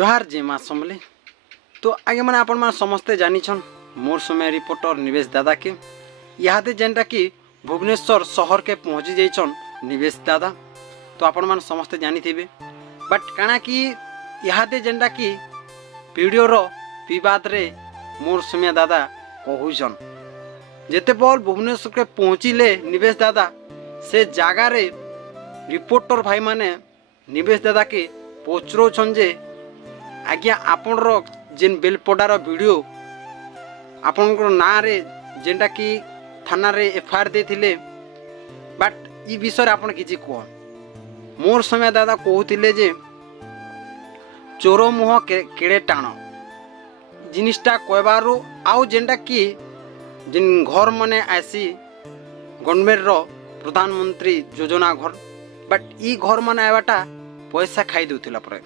जोहार जे माँ समले। तो आगे मैंने आपण मैंने समस्ते जानीछन मोर समय रिपोर्टर निवेश दादा के इहादे जेनटा कि भुवनेश्वर शहर के पहुँची जाइछन निवेश दादा। तो आपण मैंने समस्ते जानी थे बट काना कि इहादे जेनटा कि वीडियोर विवाद रे मोर समय दादा कहूछन जेते बल भुवनेश्वर के पहुँचिले निवेश दादा से जगार रिपोर्टर भाई माने निवेश दादा के पचरौछन जे आज्ञा आपणर जेन बेलपडार वीडियो आपणकर ना रे जेनटा कि थाना रे एफआईआर देथिले बट ई विषय आपण किछि कह। मोर समय दादा कहूतिले जे चोर मुह केड़े टाण जिनिसटा कहबारू आउ जेनटा कि जिन घर माने आसी गवर्नमेंट रो प्रधानमंत्री योजना घर बट ई घर माने आवाटा पैसा खाई देउथिला परे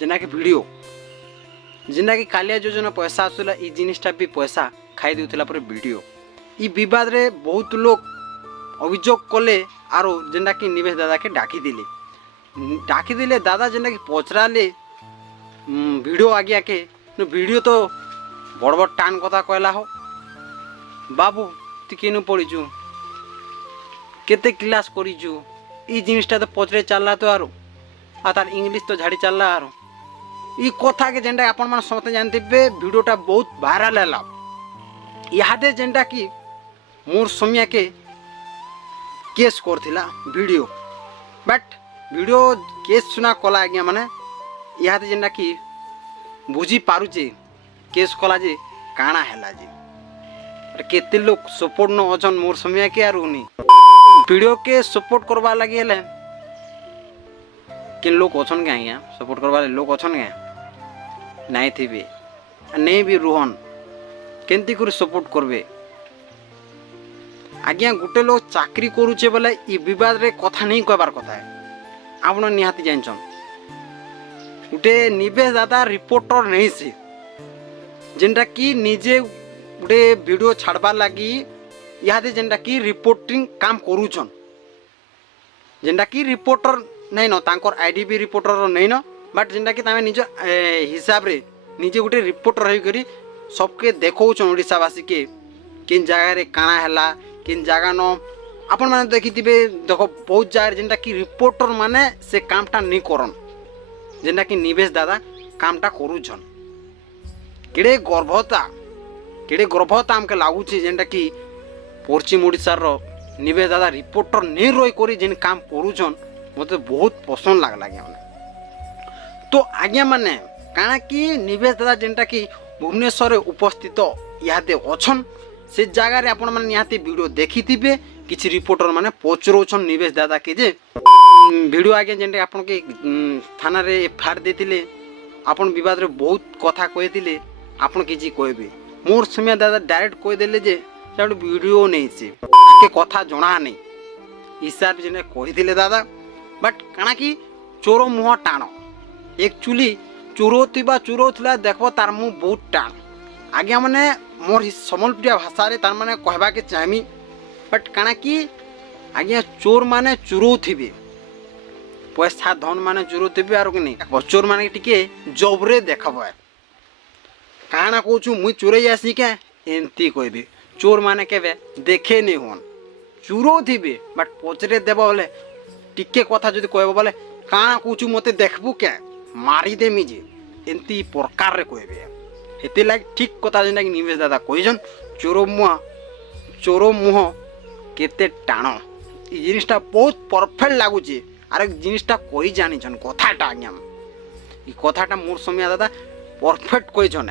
जेना कि वीडियो जेना कि कालिया योजना पैसा आसुला ई जिनिसटा भी पैसा खाई देउथिला परे वीडियो ई विवाद रे बहुत लोग अभियोग कले आरो जेना कि निवेश दादा के डाकी दिले दादा जेना कि पचराले वीडियो आज्ञा के वीडियो तो बड़ बड़ टान कथा कहला हो बाबू तु केनु पढ़ीचु केते क्लास करीचु ई जिनिसटा तो पचरे चलला तो आरो आ तार इंग्लिश तो झाड़ी चलला आरो ई कथा के जेनटा आपण मन समते जानते वीडियोटा बहुत वायरल हैला इहादे जेनटा कि मोर समिया के केस करथिला वीडियो बट वीडियो केस सुना कला आज्ञा माने इहादे जेनटा कि बुझी पारुचे केस कला जे काना हैला जे केते लोग सपोर्ट न अछन मोर समिया के आरो नी वीडियो के सपोर्ट करबा लागि हेले किन लोग अछन के आज्ञा सपोर्ट करबा लोग अछन के नहीं थे नहीं भी रोहन केंती कर सपोर्ट करबे आज्ञा गोटे लोग चाकरी करुचे बोले ई विवाद रे कथा नहीं कहबार कथा है आपण निहाती जानछन गोटे निवेश दादा रिपोर्टर नहीं से जेनटा कि निजे गोटे वीडियो छाड़बार लगी इहादे जेनटा कि रिपोर्टिंग काम करूछन जेनटा कि रिपोर्टर नहीं न तांकर आईडी भी रिपोर्टर नहीं न बट जेनटा कि तामे निज हिसाब रे निजे गोटे रिपोर्टर रही करी सबके देखौछन ओडिशावासी के किन जगह रे काना हैला किन जगह न आपण माने देखिथिबे देखो बहुत जगह जेनटा कि रिपोर्टर माने से कामटा नहीं करन जेनटा कि निवेश दादा कामटा करूछन केड़े गर्भता हमके लागुछि जेनटा कि पश्चिम ओडिशार रो निवेश दादा रिपोर्टर नहीं रही करी जेन काम करूछन मते बहुत पसंद लागला आज्ञा माने। तो आज्ञा माने काना कि निवेश दादा जेनटा कि भुवनेश्वर उपस्थित इहादे अछन से जगह रे आपण माने निहाती वीडियो देखिथिबे किछि रिपोर्टर माने पचरौछन निवेश दादा के जे वीडियो आज्ञा जेनटा आपण के थाना रे एफआईआर देथिले आपण विवाद रे बहुत कथा कहिथिले आपण किछि कहबे मोर समय दादा डायरेक्ट कहि देले जे सेटा वीडियो नहीं से के कथा जणा नहीं हिसाब जेने कहिथिले दादा बट काना कि चोर मुह टाण एक्चुअली चोरौथिला देखो तार मुँह बहुत टाण आज्ञा माने मोर सम्बलपुरिया भाषा रे तार माने कहबा के चाहमी बट काना कि आज्ञा चोर माने चोरौथिबे पैसा धन माने चोरौथिबे आरो कि नहीं चोर माने टिके जबरे देखबे काना कहूछु मुई चोरई आसी के एंती कहबे चोर माने केबे देखे नहीं होन चोरौथिबे बट पचरे देबो बोले टिके कथा जदि कहबो बोले काना कहूछु मते देखबू के मारी देमी जे एंती प्रकार रे कहबे हेते लाग ठीक कथा जेना कि निवेश दादा कहिजन चोर मुह केते टाण ई जिनिसटा बहुत परफेक्ट लागुचे आरे जिनिसटा कहि जानिछन कथाटा आज्ञा ई कथाटा मोर समय दादा परफेक्ट कहिछन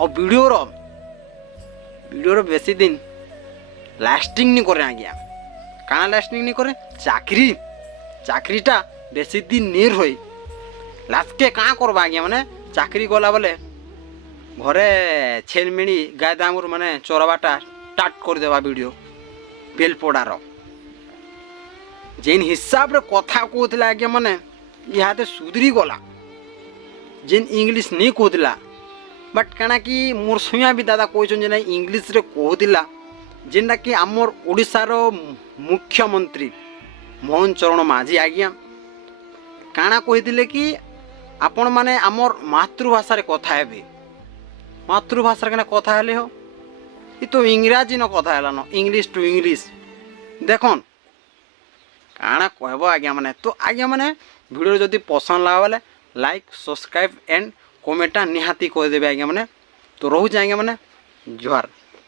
और वीडियो रो बेसी दिन लास्टिंग नहीं करे आज्ञा काना लास्टिंग नहीं करे चाकरीटा बेसी दिन नहीं रही लास्ट के कहाँ करवा आज्ञा माने चाकरी गला बोले घरे छेलमेड़ी गाय दामुर माने चोरबाटा स्टार्ट कर देवा वीडियो बेलपडार जेन हिसाब रे कथा कहथिला आज्ञा माने इहाते सुधरी गला जेन इंग्लिश नहीं कहथिला बट काना कि मोर सुया भी दादा कहछन जे इंग्लिश रे कहथिला जेनटा कि आमर ओडिशार मुख्यमंत्री मोहन चरण माझी आज्ञा काना कहिथिले कि आपण मैंने आमर मातृभाषा कथा हे मातृभाषा के कथा हेले हो ये तो इंग्राजी न कथा है न इंग्लिश टू इंग्लिश देखन काଣା कहब आज्ञा मैंने तो आज्ञा मैंने वीडियो जदि पसंद लगा बोले लाइक सब्सक्राइब एंड कमेंटा निहाती करदेवे आज्ञा मैंने तो रोचे आज्ञा मैंने जुहार।